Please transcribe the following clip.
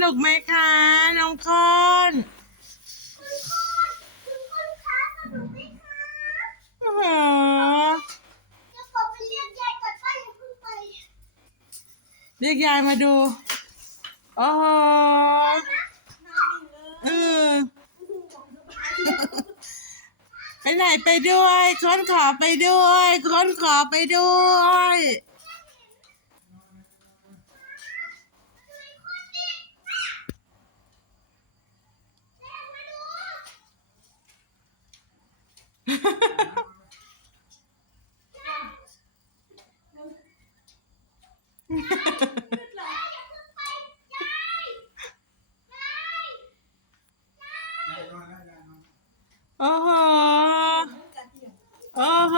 นุกไหมคะน้องคอนอื้อหือเรียกยายมาดูโอ้โหเออไปไหนไปด้วยค้นขอไปด้วยค้นขอไปด้วย โอ้โหโอ้โห